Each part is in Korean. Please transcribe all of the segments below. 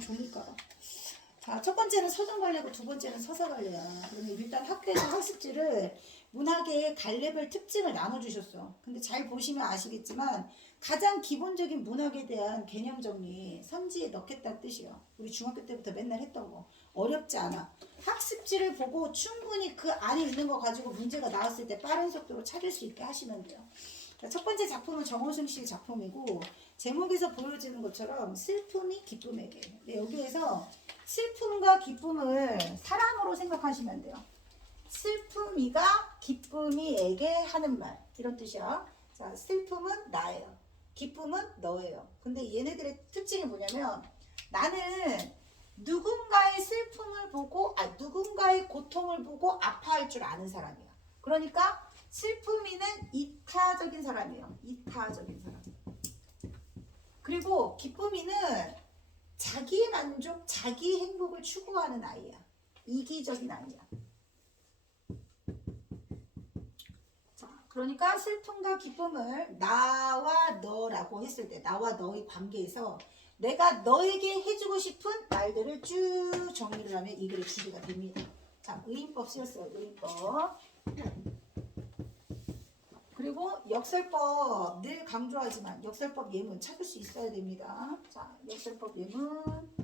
너무 졸릴까봐. 자, 첫 번째는 서정갈래고 두 번째는 서사갈래야. 그러면 일단 학교에서 학습지를 문학의 갈래별 특징을 나눠주셨어. 근데 잘 보시면 아시겠지만 가장 기본적인 문학에 대한 개념 정리 선지에 넣겠다는 뜻이에요. 우리 중학교 때부터 맨날 했던 거. 어렵지 않아. 학습지를 보고 충분히 그 안에 있는 거 가지고 문제가 나왔을 때 빠른 속도로 찾을 수 있게 하시면 돼요. 첫 번째 작품은 정호승 씨의 작품이고 제목에서 보여지는 것처럼 슬픔이 기쁨에게. 근데 여기에서 슬픔과 기쁨을 사랑으로 생각하시면 돼요. 슬픔이가 기쁨이에게 하는 말 이런 뜻이야. 자, 슬픔은 나예요. 기쁨은 너예요. 근데 얘네들의 특징이 뭐냐면 나는 누군가의 슬픔을 보고 누군가의 고통을 보고 아파할 줄 아는 사람이야. 그러니까 슬픔이는 이타적인 사람이에요. 이타적인 사람. 그리고 기쁨이는 자기의 만족, 자기 행복을 추구하는 아이야. 이기적인 아이야. 자, 그러니까 슬픔과 기쁨을 나와 너라고 했을 때 나와 너의 관계에서 내가 너에게 해주고 싶은 말들을 쭉 정리를 하면 이 글의 주제가 됩니다. 자, 의인법 쓰였어요. 의인법. 그리고 역설법 늘 강조하지만 역설법 예문 찾을 수 있어야 됩니다. 자, 역설법 예문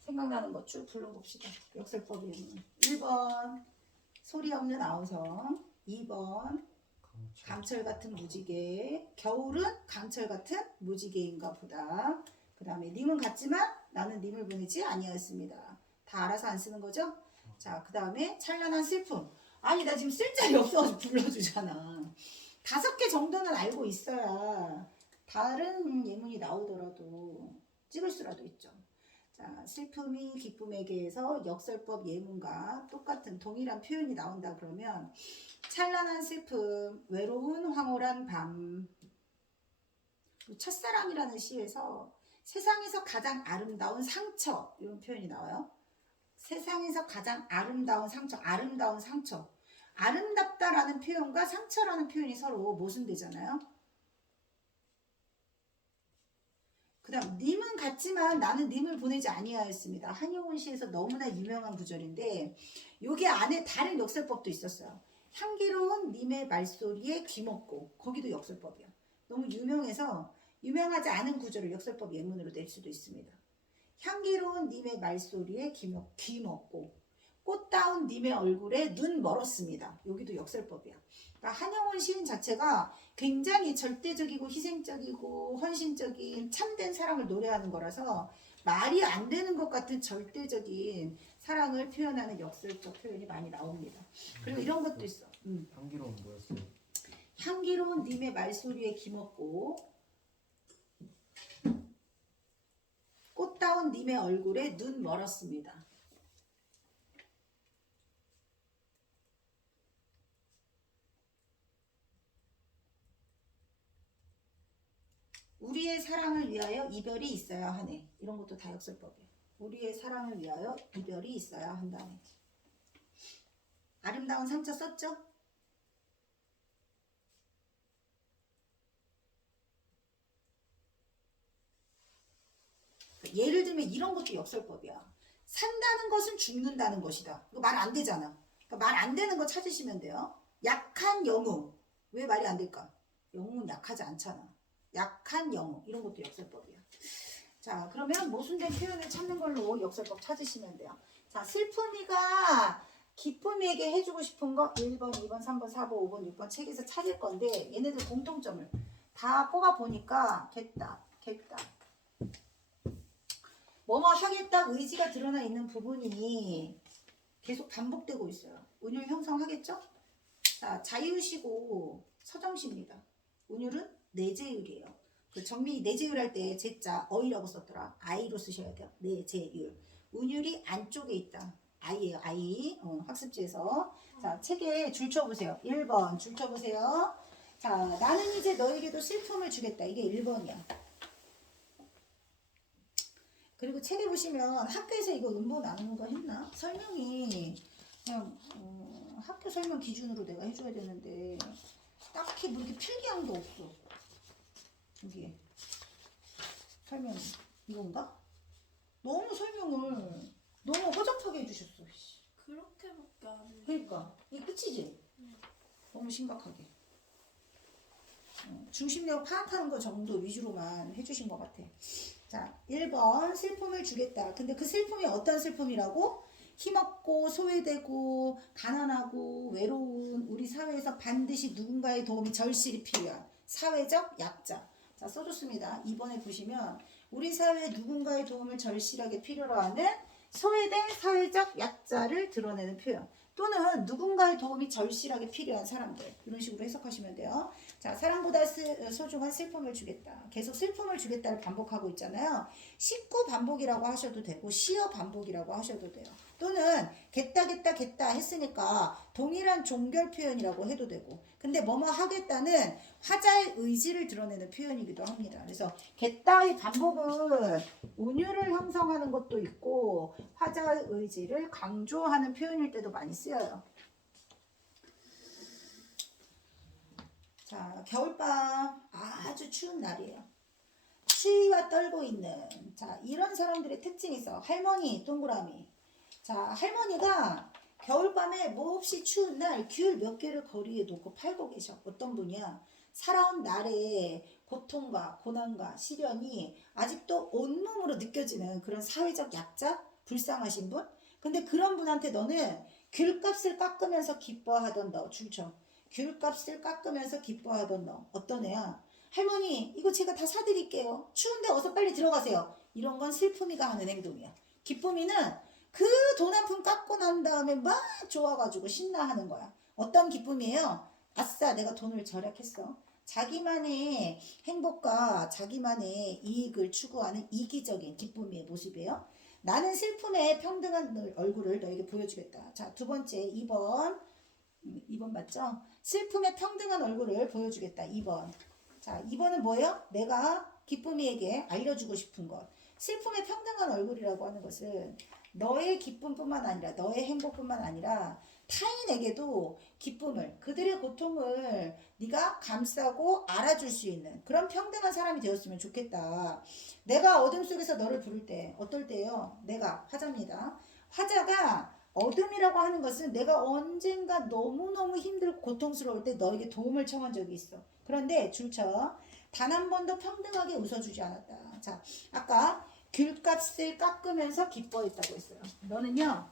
생각나는 것 쭉 불러봅시다. 역설법 예문 1번 소리 없는 아우성, 2번 강철 같은 무지개, 겨울은 강철 같은 무지개인가 보다. 그 다음에 님은 같지만 나는 님을 보내지 아니하였습니다. 다 알아서 안 쓰는 거죠? 자, 그 다음에 찬란한 슬픔. 아니 나 지금 쓸 자리 없어서 불러주잖아. 5개 정도는 알고 있어야 다른 예문이 나오더라도 찍을 수라도 있죠. 자, 슬픔이 기쁨에게에서 역설법 예문과 똑같은 동일한 표현이 나온다 그러면 찬란한 슬픔, 외로운 황홀한 밤. 첫사랑이라는 시에서 세상에서 가장 아름다운 상처 이런 표현이 나와요. 세상에서 가장 아름다운 상처, 아름다운 상처. 아름답다라는 표현과 상처라는 표현이 서로 모순되잖아요. 그 다음 님은 같지만 나는 님을 보내지 아니하였습니다. 한용운 시에서 너무나 유명한 구절인데 여기 안에 다른 역설법도 있었어요. 향기로운 님의 말소리에 귀먹고 거기도 역설법이야. 너무 유명해서 유명하지 않은 구절을 역설법 예문으로 낼 수도 있습니다. 향기로운 님의 말소리에 귀먹고 꽃다운 님의 얼굴에 눈 멀었습니다. 여기도 역설법이야. 그러니까 한영원 시인 자체가 굉장히 절대적이고 희생적이고 헌신적인 참된 사랑을 노래하는 거라서 말이 안 되는 것 같은 절대적인 사랑을 표현하는 역설적 표현이 많이 나옵니다. 그리고 이런 것도 있어. 향기로운 뭐였어요? 향기로운 님의 말소리에 귀먹고 꽃다운 님의 얼굴에 눈 멀었습니다. 우리의 사랑을 위하여 이별이 있어야 하네. 이런 것도 다 역설법이에요. 우리의 사랑을 위하여 이별이 있어야 한다네. 아름다운 상처 썼죠? 예를 들면 이런 것도 역설법이야. 산다는 것은 죽는다는 것이다. 이거 말 안 되잖아. 그러니까 말 안 되는 거 찾으시면 돼요. 약한 영웅. 왜 말이 안 될까? 영웅은 약하지 않잖아. 약한 영웅. 이런 것도 역설법이야. 자, 그러면 모순된 표현을 찾는 걸로 역설법 찾으시면 돼요. 자, 슬픔이가 기쁨에게 해주고 싶은 거 1번, 2번, 3번, 4번, 5번, 6번 책에서 찾을 건데 얘네들 공통점을 다 뽑아보니까 겠다. 뭐뭐 하겠다 의지가 드러나 있는 부분이 계속 반복되고 있어요. 운율 형성하겠죠? 자, 자유시고 서정시입니다. 운율은 내재율이에요. 그 정리 내재율 할 때 제자 어이라고 썼더라. 아이로 쓰셔야 돼요. 내재율. 운율이 안쪽에 있다. 아이예요. 아이. 학습지에서. 자, 책에 줄 쳐보세요. 1번 줄 쳐보세요. 자, 나는 이제 너에게도 슬픔을 주겠다. 이게 1번이야. 그리고 책에 보시면 학교에서 이거 음보 나누는 거 했나? 설명이 그냥 학교 설명 기준으로 내가 해줘야 되는데 딱히 뭐 이렇게 필기한 게 없어. 여기에. 설명 이건가? 너무 설명을 너무 허접하게 해주셨어. 그렇게밖에 안 해. 그러니까 이게 끝이지? 너무 심각하게. 중심력 파악하는 거 정도 위주로만 해주신 것 같아. 자, 1번 슬픔을 주겠다. 근데 그 슬픔이 어떤 슬픔이라고? 힘없고 소외되고 가난하고 외로운 우리 사회에서 반드시 누군가의 도움이 절실히 필요한 사회적 약자. 자, 써줬습니다. 2번에 보시면 우리 사회에 누군가의 도움을 절실하게 필요로 하는 소외된 사회적 약자를 드러내는 표현. 또는 누군가의 도움이 절실하게 필요한 사람들. 이런 식으로 해석하시면 돼요. 자, 사랑보다 소중한 슬픔을 주겠다. 계속 슬픔을 주겠다를 반복하고 있잖아요. 식구 반복이라고 하셔도 되고 시어 반복이라고 하셔도 돼요. 또는 겠다 했으니까 동일한 종결 표현이라고 해도 되고, 근데 뭐뭐 하겠다는 화자의 의지를 드러내는 표현이기도 합니다. 그래서 겠다의 반복은 운율을 형성하는 것도 있고 화자의 의지를 강조하는 표현일 때도 많이 쓰여요. 자, 겨울밤 아주 추운 날이에요. 추위와 떨고 있는, 자, 이런 사람들의 특징이 있어. 할머니 동그라미. 자, 할머니가 겨울밤에 몹시 추운 날 귤 몇 개를 거리에 놓고 팔고 계셔. 어떤 분이야? 살아온 날의 고통과 고난과 시련이 아직도 온몸으로 느껴지는 그런 사회적 약자? 불쌍하신 분? 근데 그런 분한테 너는 귤값을 깎으면서 기뻐하던 너, 줄쳐. 귤값을 깎으면서 기뻐하던 너. 어떤 애야? 할머니, 이거 제가 다 사드릴게요. 추운데 어서 빨리 들어가세요. 이런 건 슬픔이가 하는 행동이야. 기쁨이는 그 돈 한 푼 깎고 난 다음에 막 좋아가지고 신나하는 거야. 어떤 기쁨이에요? 아싸, 내가 돈을 절약했어. 자기만의 행복과 자기만의 이익을 추구하는 이기적인 기쁨의 모습이에요. 나는 슬픔의 평등한 얼굴을 너에게 보여주겠다. 자, 두 번째 2번. 2번 맞죠? 슬픔의 평등한 얼굴을 보여주겠다. 2번. 자, 2번은 뭐예요? 내가 기쁨이에게 알려주고 싶은 것. 슬픔의 평등한 얼굴이라고 하는 것은 너의 기쁨뿐만 아니라 너의 행복뿐만 아니라 타인에게도 기쁨을, 그들의 고통을 네가 감싸고 알아줄 수 있는 그런 평등한 사람이 되었으면 좋겠다. 내가 어둠 속에서 너를 부를 때 어떨 때예요? 내가 화자입니다. 화자가 어둠이라고 하는 것은 내가 언젠가 너무너무 힘들고 고통스러울 때 너에게 도움을 청한 적이 있어. 그런데 줄쳐 단 한 번도 평등하게 웃어주지 않았다. 자, 아까 귤값을 깎으면서 기뻐했다고 했어요. 너는요,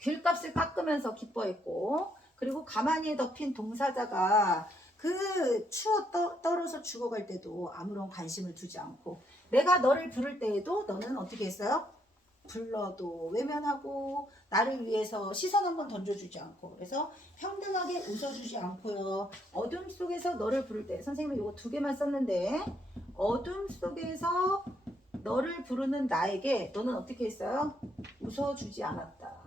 귤값을 깎으면서 기뻐했고, 그리고 가만히 덮인 동사자가 그 추워 떨어서 죽어갈 때도 아무런 관심을 두지 않고, 내가 너를 부를 때에도 너는 어떻게 했어요? 불러도 외면하고 나를 위해서 시선 한번 던져주지 않고, 그래서 평등하게 웃어주지 않고요. 어둠 속에서 너를 부를 때, 선생님은 이거 두 개만 썼는데, 어둠 속에서 너를 부르는 나에게 너는 어떻게 했어요? 웃어주지 않았다.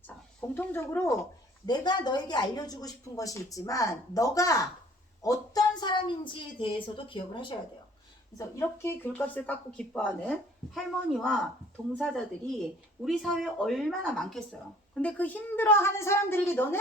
자, 공통적으로 내가 너에게 알려주고 싶은 것이 있지만 너가 어떤 사람인지에 대해서도 기억을 하셔야 돼요. 그래서 이렇게 귤값을 깎고 기뻐하는 할머니와 동사자들이 우리 사회에 얼마나 많겠어요. 근데 그 힘들어하는 사람들에게 너는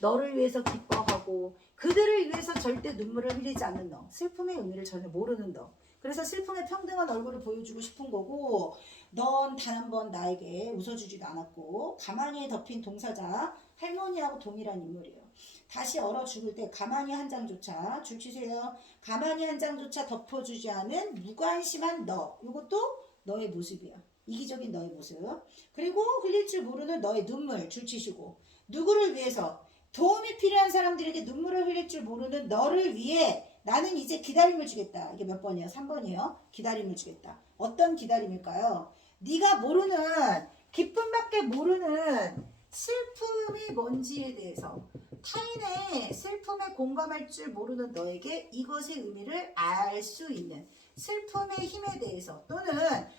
너를 위해서 기뻐하고 그들을 위해서 절대 눈물을 흘리지 않는 너, 슬픔의 의미를 전혀 모르는 너. 그래서 슬픔의 평등한 얼굴을 보여주고 싶은 거고, 넌 단 한 번 나에게 웃어주지도 않았고 가만히 덮인 동사자 할머니하고 동일한 인물이에요. 다시 얼어 죽을 때 가만히 한 장조차, 줄 치세요. 가만히 한 장조차 덮어주지 않은 무관심한 너. 이것도 너의 모습이야. 이기적인 너의 모습. 그리고 흘릴 줄 모르는 너의 눈물, 줄 치시고. 누구를 위해서? 도움이 필요한 사람들에게 눈물을 흘릴 줄 모르는 너를 위해 나는 이제 기다림을 주겠다. 이게 몇 번이에요? 3번이에요. 기다림을 주겠다. 어떤 기다림일까요? 네가 모르는, 기쁨밖에 모르는 슬픔이 뭔지에 대해서, 타인의 슬픔에 공감할 줄 모르는 너에게 이것의 의미를 알 수 있는, 슬픔의 힘에 대해서 또는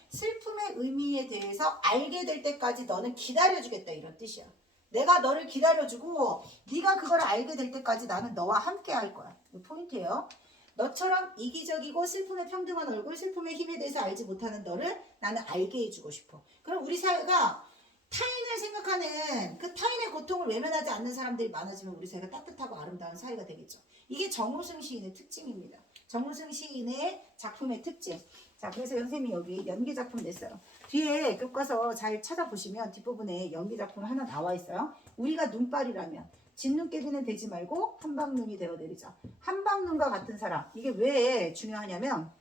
슬픔의 의미에 대해서 알게 될 때까지 너는 기다려주겠다, 이런 뜻이야. 내가 너를 기다려주고 네가 그걸 알게 될 때까지 나는 너와 함께 할 거야. 이 포인트예요. 너처럼 이기적이고 슬픔의 평등한 얼굴, 슬픔의 힘에 대해서 알지 못하는 너를 나는 알게 해주고 싶어. 그럼 우리 사회가 타인을 생각하는, 그 타인의 고통을 외면하지 않는 사람들이 많아지면 우리 사회가 따뜻하고 아름다운 사회가 되겠죠. 이게 정우승 시인의 특징입니다. 정우승 시인의 작품의 특징. 자, 그래서 선생님이 여기 연기 작품 냈어요. 뒤에 교과서 잘 찾아보시면 뒷부분에 연기 작품 하나 나와 있어요. 우리가 눈발이라면 진눈깨비는 되지 말고 한방눈이 되어 내리자. 한방눈과 같은 사람. 이게 왜 중요하냐면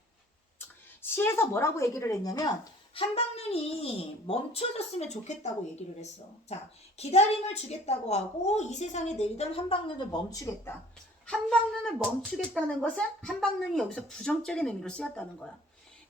시에서 뭐라고 얘기를 했냐면 한방눈이 멈춰졌으면 좋겠다고 얘기를 했어. 자, 기다림을 주겠다고 하고 이 세상에 내리던 한방눈을 멈추겠다. 한방눈을 멈추겠다는 것은 한방눈이 여기서 부정적인 의미로 쓰였다는 거야.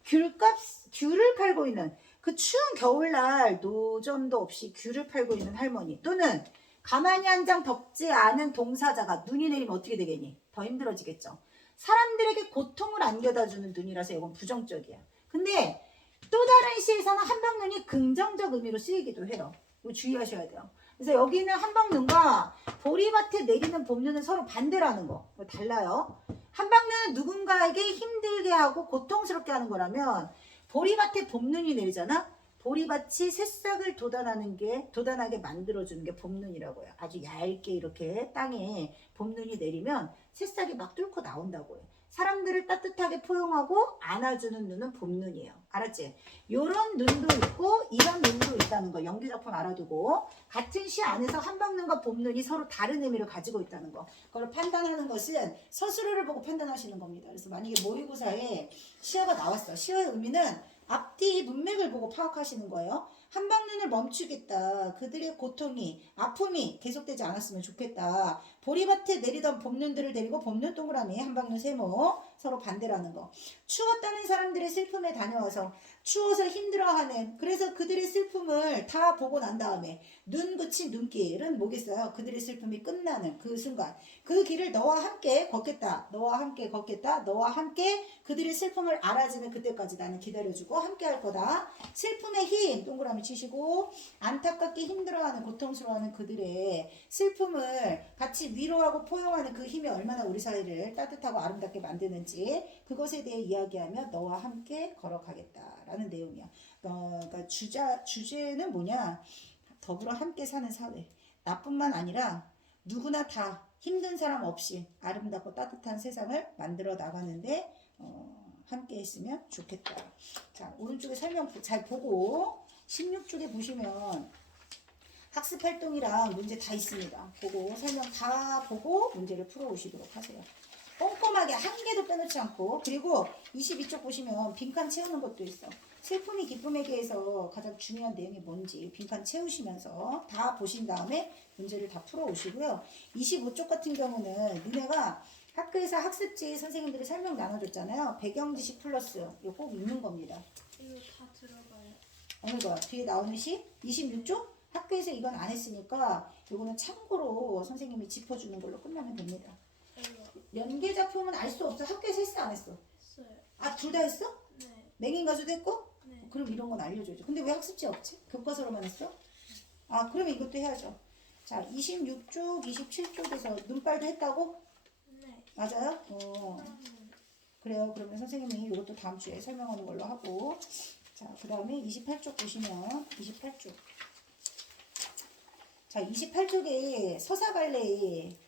귤을 팔고 있는 그 추운 겨울날 노점도 없이 귤을 팔고 있는 할머니, 또는 가만히 한 장 덮지 않은 동사자가 눈이 내리면 어떻게 되겠니? 더 힘들어지겠죠. 사람들에게 고통을 안겨다 주는 눈이라서 이건 부정적이야. 근데 또 다른 시에서는 한방눈이 긍정적 의미로 쓰이기도 해요. 이거 주의하셔야 돼요. 그래서 여기는 한방눈과 보리밭에 내리는 봄눈은 서로 반대라는 거. 달라요. 한방눈은 누군가에게 힘들게 하고 고통스럽게 하는 거라면 보리밭에 봄눈이 내리잖아. 보리밭이 새싹을 돋아나게 만들어주는 게 봄눈이라고 해요. 아주 얇게 이렇게 땅에 봄눈이 내리면 새싹이 막 뚫고 나온다고 해요. 사람들을 따뜻하게 포용하고 안아주는 눈은 봄눈이에요. 알았지? 요런 눈도 있고 이런 눈도 있다는 거 연기작품 알아두고, 같은 시 안에서 한방눈과 봄눈이 서로 다른 의미를 가지고 있다는 거, 그걸 판단하는 것은 서술어를 보고 판단하시는 겁니다. 그래서 만약에 모의고사에 시어가 나왔어. 시어의 의미는 앞뒤 문맥을 보고 파악하시는 거예요. 한방눈을 멈추겠다. 그들의 고통이, 아픔이 계속되지 않았으면 좋겠다. 보리밭에 내리던 봄눈들을 데리고 봄눈 동그라미, 한방눈 세모, 서로 반대라는 거. 추웠다는 사람들의 슬픔에 다녀와서 추워서 힘들어하는, 그래서 그들의 슬픔을 다 보고 난 다음에 눈 그친 눈길은 뭐겠어요? 그들의 슬픔이 끝나는 그 순간, 그 길을 너와 함께 걷겠다. 너와 함께 걷겠다. 너와 함께 그들의 슬픔을 알아주는 그때까지 나는 기다려주고 함께 할 거다. 슬픔의 힘 동그라미 치시고, 안타깝게 힘들어하는, 고통스러워하는 그들의 슬픔을 같이 위로하고 포용하는 그 힘이 얼마나 우리 사이를 따뜻하고 아름답게 만드는지, 그것에 대해 이야기하며 너와 함께 걸어가겠다라는 내용이야. 그러니까 주제는 뭐냐? 더불어 함께 사는 사회. 나뿐만 아니라 누구나 다 힘든 사람 없이 아름답고 따뜻한 세상을 만들어 나가는데 함께 했으면 좋겠다. 자, 오른쪽에 설명 잘 보고 16쪽에 보시면 학습활동이랑 문제 다 있습니다. 보고 설명 다 보고 문제를 풀어오시도록 하세요. 꼼꼼하게 한 개도 빼놓지 않고. 그리고 22쪽 보시면 빈칸 채우는 것도 있어. 슬픔이 기쁨에게 해서 가장 중요한 내용이 뭔지 빈칸 채우시면서 다 보신 다음에 문제를 다 풀어오시고요. 25쪽 같은 경우는 니네가 학교에서 학습지 선생님들이 설명 나눠줬잖아요. 배경지식 플러스 이거 꼭 읽는 겁니다. 이거 다 들어가요. 어느 거 뒤에 나오는 시 26쪽? 학교에서 이건 안 했으니까 이거는 참고로 선생님이 짚어주는 걸로 끝나면 됩니다. 이거 연계 작품은 알 수 없어. 학교에서 했어 안 했어? 했어요. 아, 둘 다 했어? 네. 맹인 가수도 했고? 네. 그럼 이런 건 알려줘야죠. 근데 왜 학습지 없지? 교과서로만 했어? 아, 그러면 이것도 해야죠. 자, 26쪽, 27쪽에서 눈발도 했다고? 네. 맞아요? 그러면 그래요. 그러면 선생님이 이것도 다음 주에 설명하는 걸로 하고. 자, 그 다음에 28쪽 보시면 28쪽. 자, 28쪽에 서사갈래의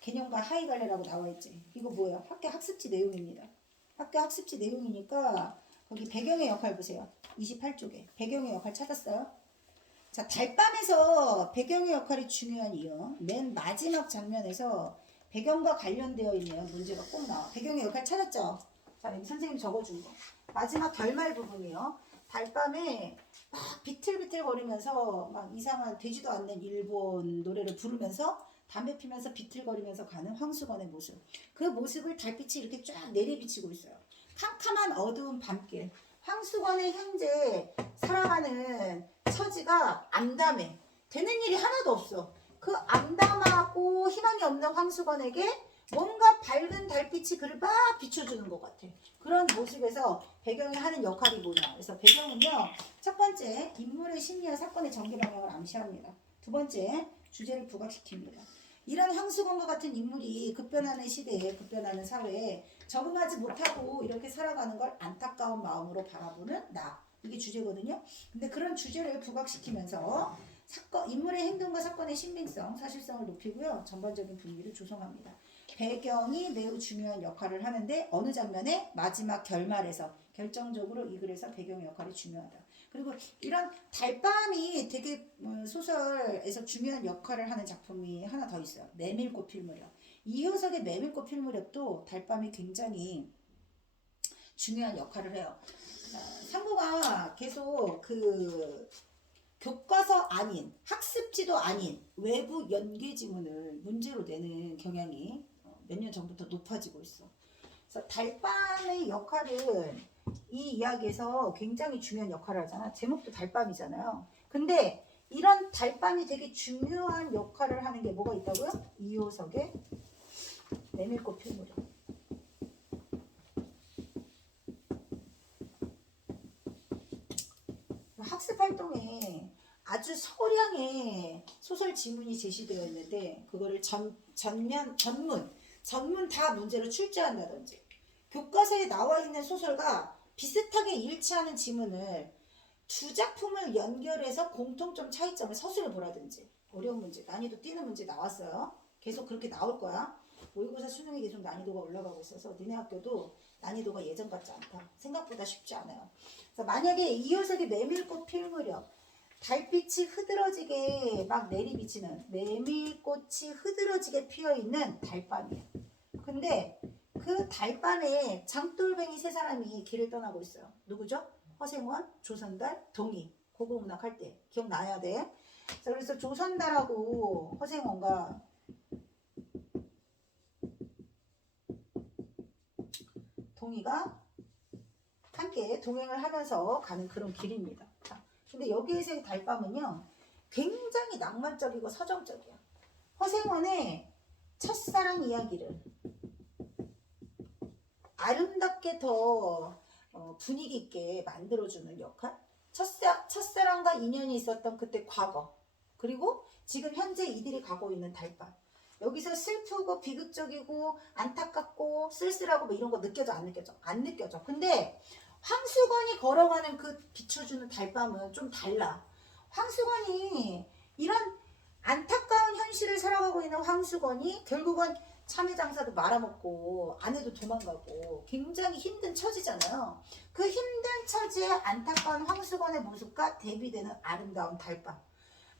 개념과 하이갈래라고 나와 있지. 이거 뭐예요? 학교 학습지 내용입니다. 학교 학습지 내용이니까 거기 배경의 역할 보세요. 28쪽에 배경의 역할 찾았어요? 자, 달밤에서 배경의 역할이 중요한 이유. 맨 마지막 장면에서 배경과 관련되어 있는 문제가 꼭 나와. 배경의 역할 찾았죠? 자, 여기 선생님 적어준 거. 마지막 결말 부분이요. 달밤에 막 비틀비틀거리면서 막 이상한 되지도 않는 일본 노래를 부르면서 담배 피면서 비틀거리면서 가는 황수건의 모습. 그 모습을 달빛이 이렇게 쫙 내리비치고 있어요. 캄캄한 어두운 밤길. 황수건의 현재 살아가는 처지가 암담해. 되는 일이 하나도 없어. 그 암담하고 희망이 없는 황수건에게 뭔가 밝은 달빛이 그를 막 비춰주는 것 같아. 그런 모습에서 배경이 하는 역할이 뭐냐. 그래서 배경은요, 첫 번째 인물의 심리와 사건의 전개 방향을 암시합니다. 두 번째 주제를 부각시킵니다. 이런 황수건과 같은 인물이 급변하는 시대에, 급변하는 사회에 적응하지 못하고 이렇게 살아가는 걸 안타까운 마음으로 바라보는 나. 이게 주제거든요. 근데 그런 주제를 부각시키면서 인물의 행동과 사건의 신빙성, 사실성을 높이고요. 전반적인 분위기를 조성합니다. 배경이 매우 중요한 역할을 하는데 어느 장면에 마지막 결말에서 결정적으로 이 글에서 배경의 역할이 중요하다. 그리고 이런 달밤이 되게 소설에서 중요한 역할을 하는 작품이 하나 더 있어요. 메밀꽃 필 무렵. 이효석의 메밀꽃 필 무렵도 달밤이 굉장히 중요한 역할을 해요. 상고가 계속 그 교과서 아닌 학습지도 아닌 외부 연계 지문을 문제로 내는 경향이 몇 년 전부터 높아지고 있어. 그래서 달밤의 역할은 이 이야기에서 굉장히 중요한 역할을 하잖아. 제목도 달밤이잖아요. 근데 이런 달밤이 되게 중요한 역할을 하는 게 뭐가 있다고요? 이효석의 메밀꽃 필 무렵. 학습 활동에 아주 소량의 소설 지문이 제시되어 있는데 그거를 전문 다 문제로 출제한다든지 교과서에 나와 있는 소설과 비슷하게 일치하는 지문을 두 작품을 연결해서 공통점 차이점을 서술해 보라든지 어려운 문제, 난이도 뛰는 문제 나왔어요. 계속 그렇게 나올 거야. 모의고사 수능이 계속 난이도가 올라가고 있어서 니네 학교도 난이도가 예전 같지 않다. 생각보다 쉽지 않아요. 그래서 만약에 이효석의 메밀꽃 필 무렵 달빛이 흐드러지게 막 내리비치는 메밀꽃이 흐드러지게 피어있는 달밤이에요. 근데 그 달밤에 장돌뱅이 세 사람이 길을 떠나고 있어요. 누구죠? 허생원, 조선달, 동희. 고고문학 할 때 기억나야 돼. 자, 그래서 조선달하고 허생원과 동희가 함께 동행을 하면서 가는 그런 길입니다. 자, 근데 여기에서의 달밤은요 굉장히 낭만적이고 서정적이야. 허생원의 첫사랑 이야기를 아름답게 더 분위기 있게 만들어주는 역할. 첫사랑과 인연이 있었던 그때 과거, 그리고 지금 현재 이들이 가고 있는 달밤. 여기서 슬프고 비극적이고 안타깝고 쓸쓸하고 뭐 이런 거 느껴져 안 느껴져? 안 느껴져. 근데 황수건이 걸어가는 그 비춰주는 달밤은 좀 달라. 황수건이 이런 안타까운 현실을 살아가고 있는 황수건이 결국은 참외 장사도 말아먹고 아내도 도망가고 굉장히 힘든 처지잖아요. 그 힘든 처지에 안타까운 황수건의 모습과 대비되는 아름다운 달밤.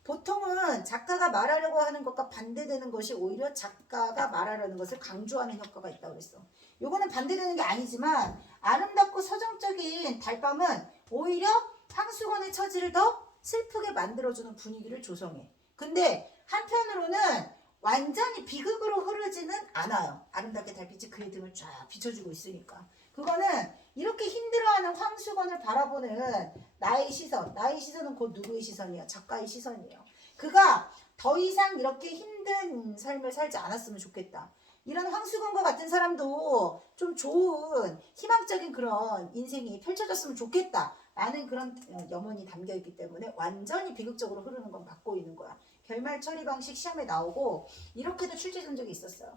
보통은 작가가 말하려고 하는 것과 반대되는 것이 오히려 작가가 말하려는 것을 강조하는 효과가 있다고 그랬어. 요거는 반대되는 게 아니지만 아름답고 서정적인 달밤은 오히려 황수건의 처지를 더 슬프게 만들어주는 분위기를 조성해. 근데 한편으로는 완전히 비극으로 흐르지는 않아요. 아름답게 달빛이 그의 등을 쫙 비춰주고 있으니까. 그거는 이렇게 힘들어하는 황수건을 바라보는 나의 시선은 곧 누구의 시선이에요? 작가의 시선이에요. 그가 더 이상 이렇게 힘든 삶을 살지 않았으면 좋겠다. 이런 황수건과 같은 사람도 좀 좋은 희망적인 그런 인생이 펼쳐졌으면 좋겠다 라는 그런 염원이 담겨있기 때문에 완전히 비극적으로 흐르는 건 막고 있는 거야. 결말 처리 방식 시험에 나오고 이렇게도 출제된 적이 있었어요.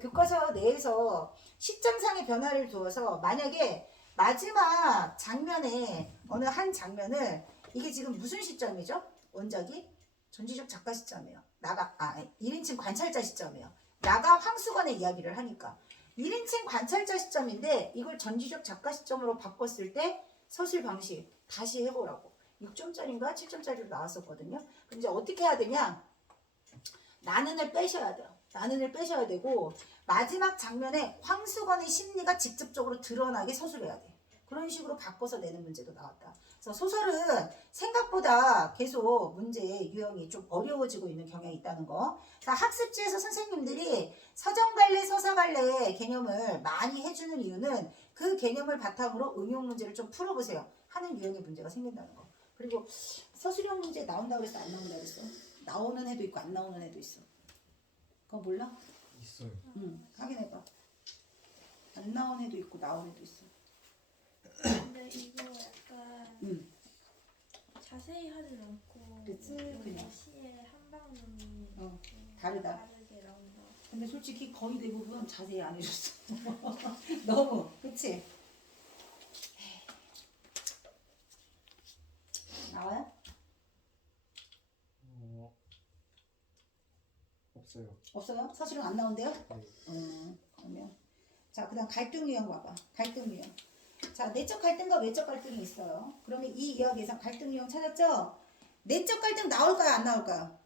교과서 내에서 시점상의 변화를 두어서 만약에 마지막 장면에 어느 한 장면을 이게 지금 무슨 시점이죠? 원작이 전지적 작가 시점이에요. 1인칭 관찰자 시점이에요. 나가 황수건의 이야기를 하니까 1인칭 관찰자 시점인데 이걸 전지적 작가 시점으로 바꿨을 때 서술 방식 다시 해보라고. 6점짜리인가 7점짜리로 나왔었거든요. 근데 이제 어떻게 해야 되냐? 나는을 빼셔야 돼요. 나는을 빼셔야 되고 마지막 장면에 황수건의 심리가 직접적으로 드러나게 서술해야 돼. 그런 식으로 바꿔서 내는 문제도 나왔다. 그래서 소설은 생각보다 계속 문제 유형이 좀 어려워지고 있는 경향이 있다는 거. 자, 학습지에서 선생님들이 서정갈래, 서사갈래 개념을 많이 해주는 이유는 그 개념을 바탕으로 응용 문제를 좀 풀어보세요 하는 유형의 문제가 생긴다는 거. 그리고 서술형 문제 나온다고 해서 안 나온다고 했어. 나오는 애도 있고 안 나오는 애도 있어. 그거 몰라? 있어요. 응, 확인해봐. 안 나온 애도 있고 나온 애도 있어. 근데 이거 약간 자세히 하진 않고 그치? 그냥. 시의 한 방면이 다르다. 다르게 나온다. 근데 솔직히 거의 대부분 자세히 안 해줬어. 너무, 그치? 나와요? 없어요. 없어요. 없어요? 서술은 안 나온대요? 네. 그러면 자 그다음 갈등 유형 봐봐. 갈등 유형. 자 내적 갈등과 외적 갈등이 있어요. 그러면 이 이야기에서 갈등 유형 찾았죠? 내적 갈등 나올까요? 안 나올까요?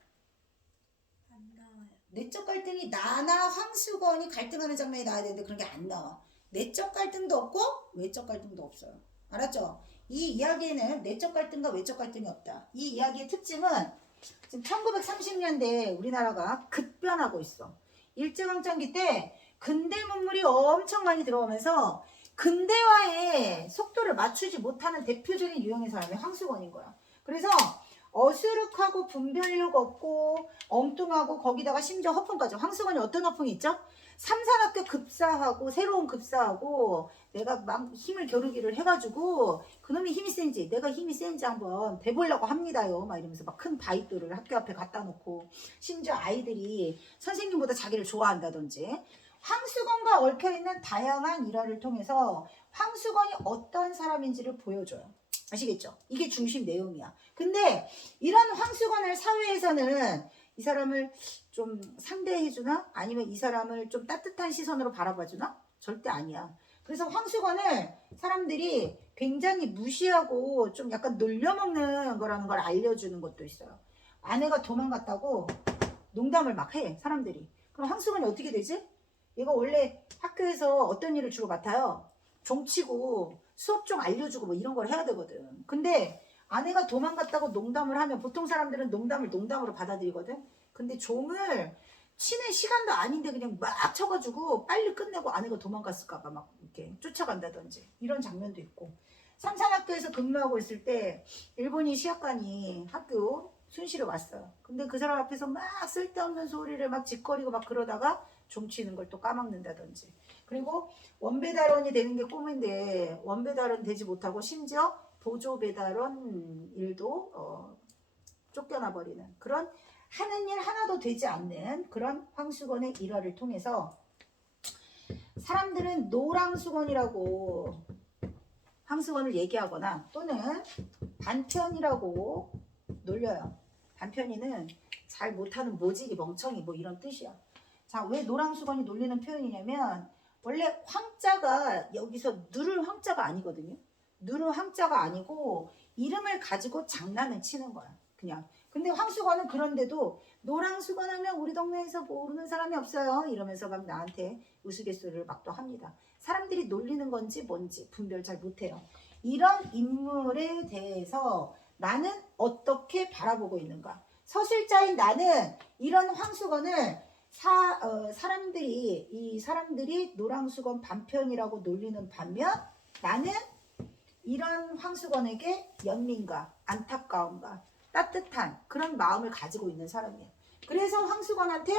안 나와요. 내적 갈등이 나나 황수건이 갈등하는 장면이 나와야 되는데 그런 게 안 나와. 내적 갈등도 없고 외적 갈등도 없어요. 알았죠? 이 이야기에는 내적 갈등과 외적 갈등이 없다. 이 이야기의 특징은 지금 1930년대에 우리나라가 급변하고 있어. 일제강점기 때 근대 문물이 엄청 많이 들어오면서 근대화의 속도를 맞추지 못하는 대표적인 유형의 사람이 황수건인 거야. 그래서 어수룩하고 분별력 없고 엉뚱하고 거기다가 심지어 허풍까지. 황수건이 어떤 허풍이 있죠? 삼산학교 급사하고 새로운 급사하고 내가 막 힘을 겨루기를 해가지고 그놈이 힘이 센지 내가 힘이 센지 한번 대보려고 합니다요 막 이러면서 막 큰 바이돌을 학교 앞에 갖다 놓고 심지어 아이들이 선생님보다 자기를 좋아한다든지 황수건과 얽혀있는 다양한 일화를 통해서 황수건이 어떤 사람인지를 보여줘요. 아시겠죠? 이게 중심 내용이야. 근데 이런 황수건을 사회에서는 이 사람을 좀 상대해주나? 아니면 이 사람을 좀 따뜻한 시선으로 바라봐주나? 절대 아니야. 그래서 황수건을 사람들이 굉장히 무시하고 좀 약간 놀려먹는 거라는 걸 알려주는 것도 있어요. 아내가 도망갔다고 농담을 막 해, 사람들이. 그럼 황수건이 어떻게 되지? 얘가 원래 학교에서 어떤 일을 주로 맡아요? 종치고 수업 좀 알려주고 뭐 이런 걸 해야 되거든. 근데 아내가 도망갔다고 농담을 하면 보통 사람들은 농담을 농담으로 받아들이거든. 근데 종을 치는 시간도 아닌데 그냥 막 쳐가지고 빨리 끝내고 아내가 도망갔을까봐 막 이렇게 쫓아간다든지 이런 장면도 있고. 삼산학교에서 근무하고 있을 때 일본인 시학관이 학교 순실을 왔어요. 근데 그 사람 앞에서 막 쓸데없는 소리를 막 짓거리고 막 그러다가 종치는 걸 또 까먹는다든지. 그리고 원배달원이 되는 게 꿈인데 원배달원 되지 못하고 심지어 보조배달원 일도 쫓겨나 버리는 그런 하는 일 하나도 되지 않는 그런 황수건의 일화를 통해서 사람들은 노랑수건이라고 황수건을 얘기하거나 또는 반편이라고 놀려요. 반편이는 잘 못하는 모지기 멍청이 뭐 이런 뜻이야. 자, 왜 노랑수건이 놀리는 표현이냐면 원래 황자가 여기서 누를 황자가 아니거든요. 누를 황자가 아니고 이름을 가지고 장난을 치는 거야. 그냥. 근데 황수건은 그런데도 노랑수건 하면 우리 동네에서 모르는 사람이 없어요. 이러면서 막 나한테 우스갯소리를 막 또 합니다. 사람들이 놀리는 건지 뭔지 분별 잘 못해요. 이런 인물에 대해서 나는 어떻게 바라보고 있는가? 서술자인 나는 이런 황수건을 이 사람들이 노랑수건 반편이라고 놀리는 반면 나는 이런 황수건에게 연민과 안타까움과 따뜻한 그런 마음을 가지고 있는 사람이야. 그래서 황수건한테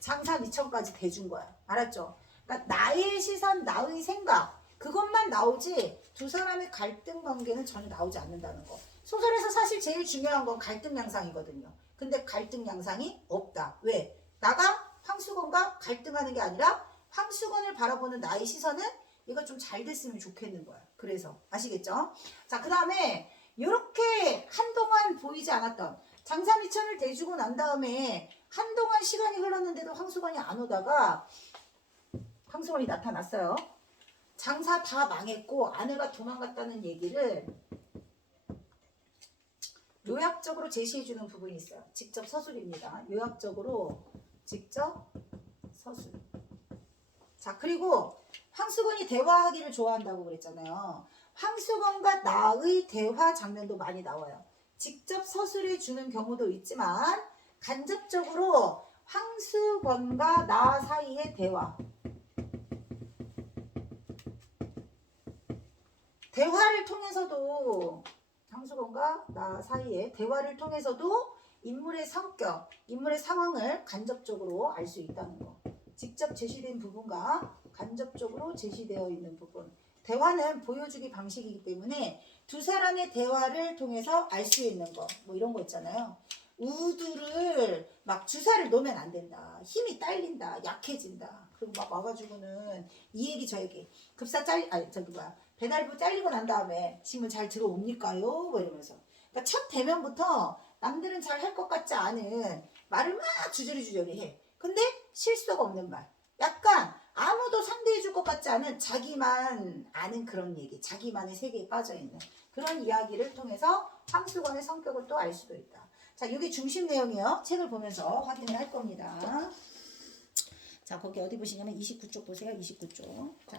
장사 미천까지 대준 거야. 알았죠? 그러니까 나의 시선, 나의 생각 그것만 나오지 두 사람의 갈등 관계는 전혀 나오지 않는다는 거. 소설에서 사실 제일 중요한 건 갈등 양상이거든요. 근데 갈등 양상이 없다. 왜? 나가 황수건과 갈등하는 게 아니라 황수건을 바라보는 나의 시선은 이거 좀 잘 됐으면 좋겠는 거야. 그래서 아시겠죠? 자, 그 다음에 이렇게 한동안 보이지 않았던 장사미천을 대주고 난 다음에 한동안 시간이 흘렀는데도 황수건이 안 오다가 황수건이 나타났어요. 장사 다 망했고 아내가 도망갔다는 얘기를 요약적으로 제시해주는 부분이 있어요. 직접 서술입니다. 요약적으로 직접 서술. 자, 그리고 황수건이 대화하기를 좋아한다고 그랬잖아요. 황수건과 나의 대화 장면도 많이 나와요. 직접 서술해 주는 경우도 있지만 간접적으로 황수건과 나 사이의 대화를 통해서도 황수건과 나 사이의 대화를 통해서도 인물의 성격, 인물의 상황을 간접적으로 알 수 있다는 거. 직접 제시된 부분과 간접적으로 제시되어 있는 부분. 대화는 보여주기 방식이기 때문에 두 사람의 대화를 통해서 알 수 있는 거. 뭐 이런 거 있잖아요. 우두를 막 주사를 놓으면 안 된다. 힘이 딸린다. 약해진다. 그리고 막 와가지고는 이 얘기 저 얘기. 배달부 잘리고 난 다음에 짐은 잘 들어옵니까요? 뭐 이러면서. 그러니까 첫 대면부터 남들은 잘 할 것 같지 않은 말을 막 주저리주저리 해. 근데 실속 없는 말. 약간 아무도 상대해 줄 것 같지 않은 자기만 아는 그런 얘기, 자기만의 세계에 빠져 있는 그런 이야기를 통해서 황수건의 성격을 또 알 수도 있다. 자, 이게 중심 내용이에요. 책을 보면서 확인을 할 겁니다. 자, 거기 어디 보시냐면 29쪽 보세요. 29쪽. 자,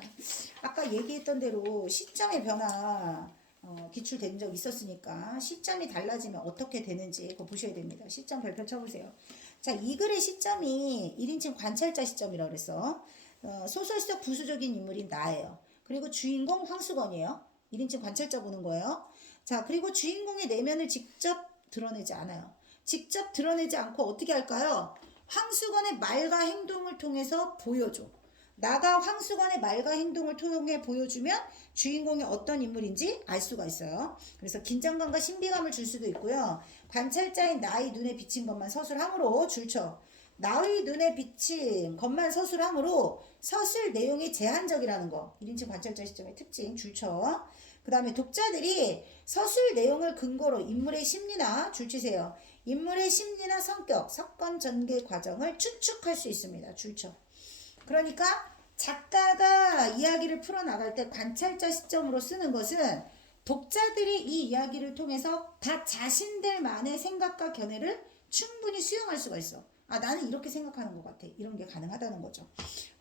아까 얘기했던 대로 시점의 변화 기출된 적 있었으니까 시점이 달라지면 어떻게 되는지 그거 보셔야 됩니다. 시점 별표 쳐보세요. 자, 이 글의 시점이 1인칭 관찰자 시점이라고 그랬어. 소설 속 부수적인 인물인 나예요. 그리고 주인공 황수건이에요. 1인칭 관찰자 보는 거예요. 자, 그리고 주인공의 내면을 직접 드러내지 않아요. 직접 드러내지 않고 어떻게 할까요? 황수건의 말과 행동을 통해서 보여줘. 나가 황수건의 말과 행동을 통해 보여주면 주인공이 어떤 인물인지 알 수가 있어요. 그래서 긴장감과 신비감을 줄 수도 있고요. 관찰자인 나의 눈에 비친 것만 서술함으로 줄쳐. 나의 눈에 비친 것만 서술함으로 서술 내용이 제한적이라는 거. 1인칭 관찰자 시점의 특징 줄쳐. 그 다음에 독자들이 서술 내용을 근거로 인물의 심리나 줄치세요. 인물의 심리나 성격, 사건 전개 과정을 추측할 수 있습니다. 줄쳐. 그러니까 작가가 이야기를 풀어나갈 때 관찰자 시점으로 쓰는 것은 독자들이 이 이야기를 통해서 다 자신들만의 생각과 견해를 충분히 수용할 수가 있어. 아, 나는 이렇게 생각하는 것 같아. 이런 게 가능하다는 거죠.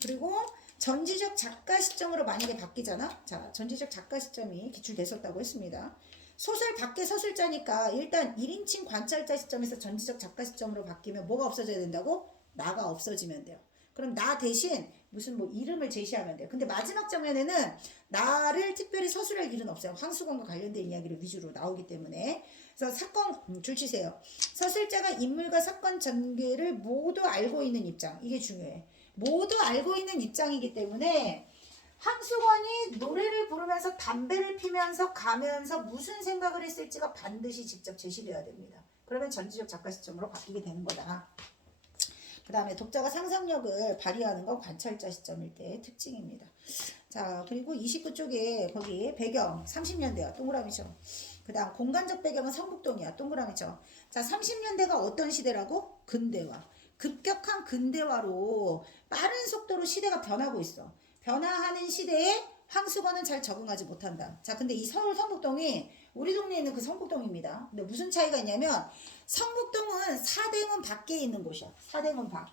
그리고 전지적 작가 시점으로 만약에 바뀌잖아. 자, 전지적 작가 시점이 기출됐었다고 했습니다. 소설 밖에 서술자니까 일단 1인칭 관찰자 시점에서 전지적 작가 시점으로 바뀌면 뭐가 없어져야 된다고? 나가 없어지면 돼요. 그럼 나 대신 무슨 뭐 이름을 제시하면 돼요. 근데 마지막 장면에는 나를 특별히 서술할 일은 없어요. 황수건과 관련된 이야기를 위주로 나오기 때문에. 그래서 사건 줄치세요. 서술자가 인물과 사건 전개를 모두 알고 있는 입장. 이게 중요해. 모두 알고 있는 입장이기 때문에 황수건이 노래를 부르면서 담배를 피면서 가면서 무슨 생각을 했을지가 반드시 직접 제시되어야 됩니다. 그러면 전지적 작가 시점으로 바뀌게 되는 거다. 그 다음에 독자가 상상력을 발휘하는 건 관찰자 시점일 때의 특징입니다. 자, 그리고 29쪽에 거기 배경 30년대야. 동그라미죠. 그 다음 공간적 배경은 성북동이야. 동그라미죠. 자, 30년대가 어떤 시대라고? 근대화. 급격한 근대화로 빠른 속도로 시대가 변하고 있어. 변화하는 시대에 황수건은 잘 적응하지 못한다. 자, 근데 이 서울 성북동이 우리 동네에 있는 그 성북동입니다. 근데 무슨 차이가 있냐면 성북동은 사대문 밖에 있는 곳이야. 사대문 밖.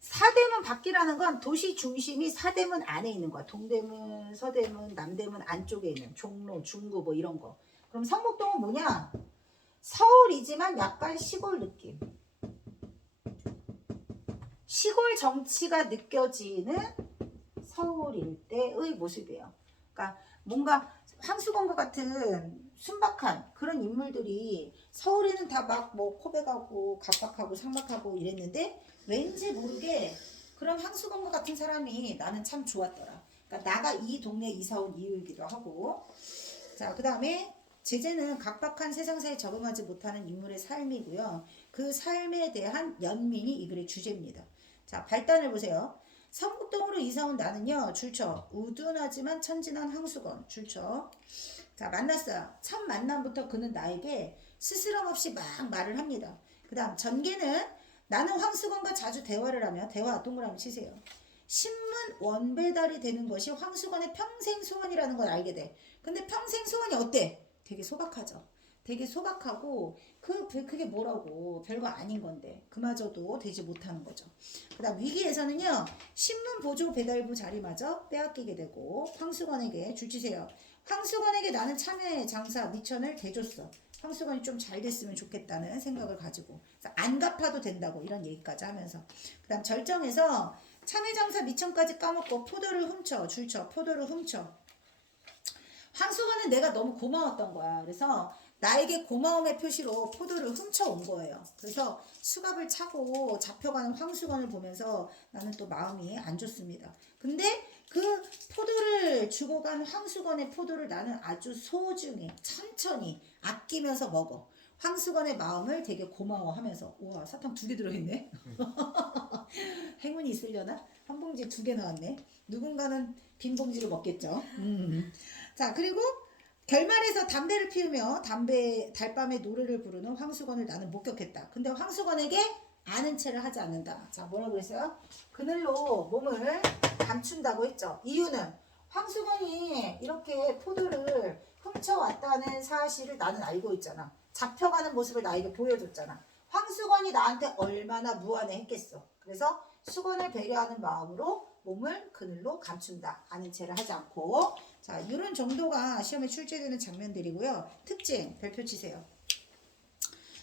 사대문 밖이라는 건 도시 중심이 사대문 안에 있는 거야. 동대문, 서대문, 남대문 안쪽에 있는 종로, 중구 뭐 이런 거. 그럼 성북동은 뭐냐? 서울이지만 약간 시골 느낌. 시골 정치가 느껴지는 서울 일대의 모습이에요. 그러니까 뭔가 황수건과 같은 순박한 그런 인물들이 서울에는 다 막 뭐 코백하고 각박하고 삭막하고 이랬는데 왠지 모르게 그런 황수건과 같은 사람이 나는 참 좋았더라. 그러니까 나가 이 동네에 이사 온 이유이기도 하고. 자, 그 다음에 제재는 각박한 세상사에 적응하지 못하는 인물의 삶이고요. 그 삶에 대한 연민이 이 글의 주제입니다. 자, 발단을 보세요. 성북동으로 이사온 나는요. 줄쳐. 우둔하지만 천진한 황수건. 줄쳐. 자, 만났어요. 첫 만남부터 그는 나에게 스스럼 없이 막 말을 합니다. 그 다음 전개는 나는 황수건과 자주 대화를 하며 대화 동그라미 치세요. 신문 원배달이 되는 것이 황수건의 평생 소원이라는 걸 알게 돼. 근데 평생 소원이 어때? 되게 소박하죠. 되게 소박하고 그게 뭐라고 별거 아닌 건데 그마저도 되지 못하는 거죠. 그 다음 위기에서는요. 신문 보조 배달부 자리마저 빼앗기게 되고 황수건에게 줄치세요. 황수건에게 나는 참외 장사 미천을 대줬어. 황수건이 좀 잘 됐으면 좋겠다는 생각을 가지고 안 갚아도 된다고 이런 얘기까지 하면서 그 다음 절정에서 참외 장사 미천까지 까먹고 포도를 훔쳐 줄쳐 포도를 훔쳐 황수건은 내가 너무 고마웠던 거야. 그래서 나에게 고마움의 표시로 포도를 훔쳐온 거예요. 그래서 수갑을 차고 잡혀가는 황수건을 보면서 나는 또 마음이 안 좋습니다. 근데 그 포도를 주고 간 황수건의 포도를 나는 아주 소중히 천천히 아끼면서 먹어. 황수건의 마음을 되게 고마워하면서. 우와, 사탕 2개 들어있네. 행운이 있으려나? 한 봉지에 2개 나왔네. 누군가는 빈 봉지로 먹겠죠. 자, 그리고 결말에서 담배를 피우며 달밤에 노래를 부르는 황수건을 나는 목격했다. 근데 황수건에게 아는 체를 하지 않는다. 자, 뭐라고 했어요? 그늘로 몸을 감춘다고 했죠. 이유는 황수건이 이렇게 포도를 훔쳐왔다는 사실을 나는 알고 있잖아. 잡혀가는 모습을 나에게 보여줬잖아. 황수건이 나한테 얼마나 무안해했겠어. 그래서 수건을 배려하는 마음으로 몸을 그늘로 감춘다. 아는 체를 하지 않고. 자, 이런 정도가 시험에 출제되는 장면들이고요. 특징 별표 치세요.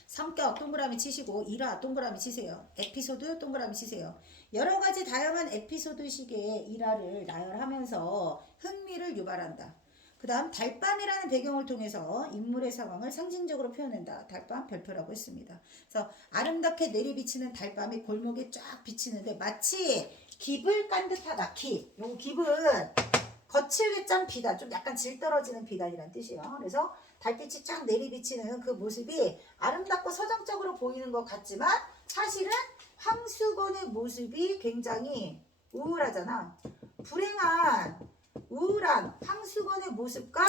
성격 동그라미 치시고 일화 동그라미 치세요. 에피소드 동그라미 치세요. 여러 가지 다양한 에피소드식의 일화를 나열하면서 흥미를 유발한다. 그 다음 달밤이라는 배경을 통해서 인물의 상황을 상징적으로 표현한다. 달밤 별표라고 했습니다. 그래서 아름답게 내리비치는 달밤이 골목에 쫙 비치는데 마치 깁을 깐 듯하다. 깁. 요 깁은 거칠게 짠 비단, 좀 약간 질 떨어지는 비단이란 뜻이에요. 그래서 달빛이 쫙 내리비치는 그 모습이 아름답고 서정적으로 보이는 것 같지만 사실은 황수건의 모습이 굉장히 우울하잖아. 불행한 우울한 황수건의 모습과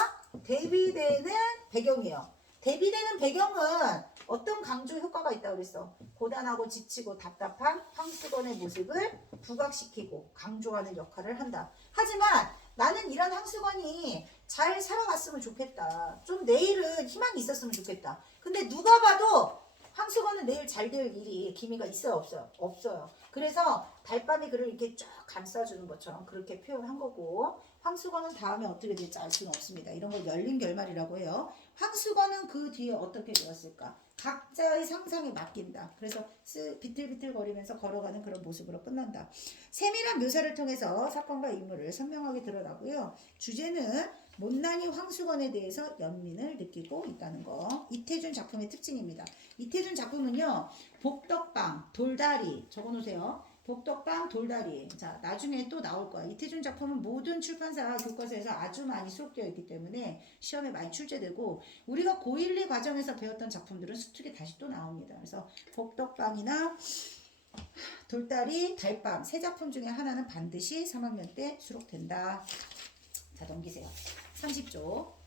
대비되는 배경이에요. 대비되는 배경은 어떤 강조 효과가 있다고 그랬어? 고단하고 지치고 답답한 황수건의 모습을 부각시키고 강조하는 역할을 한다. 하지만 나는 이런 황수건이 잘 살아갔으면 좋겠다. 좀 내일은 희망이 있었으면 좋겠다. 근데 누가 봐도 황수건은 내일 잘 될 일이 기미가 있어요, 없어요? 없어요. 그래서 달밤이 그를 이렇게 쫙 감싸주는 것처럼 그렇게 표현한 거고, 황수건은 다음에 어떻게 될지 알 수는 없습니다. 이런 걸 열린 결말이라고 해요. 황수건은 그 뒤에 어떻게 되었을까? 각자의 상상에 맡긴다. 그래서 비틀비틀거리면서 걸어가는 그런 모습으로 끝난다. 세밀한 묘사를 통해서 사건과 인물을 선명하게 드러나고요. 주제는 못난이 황수건에 대해서 연민을 느끼고 있다는 거. 이태준 작품의 특징입니다. 이태준 작품은요, 복덕방, 돌다리 적어놓으세요. 복덕방, 돌다리. 자, 나중에 또 나올 거야. 이태준 작품은 모든 출판사 교과서에서 아주 많이 수록되어 있기 때문에 시험에 많이 출제되고, 우리가 고1, 2 과정에서 배웠던 작품들은 수특에 다시 또 나옵니다. 그래서 복덕방이나 돌다리, 달밤 세 작품 중에 하나는 반드시 3학년 때 수록된다. 자, 넘기세요. 30조.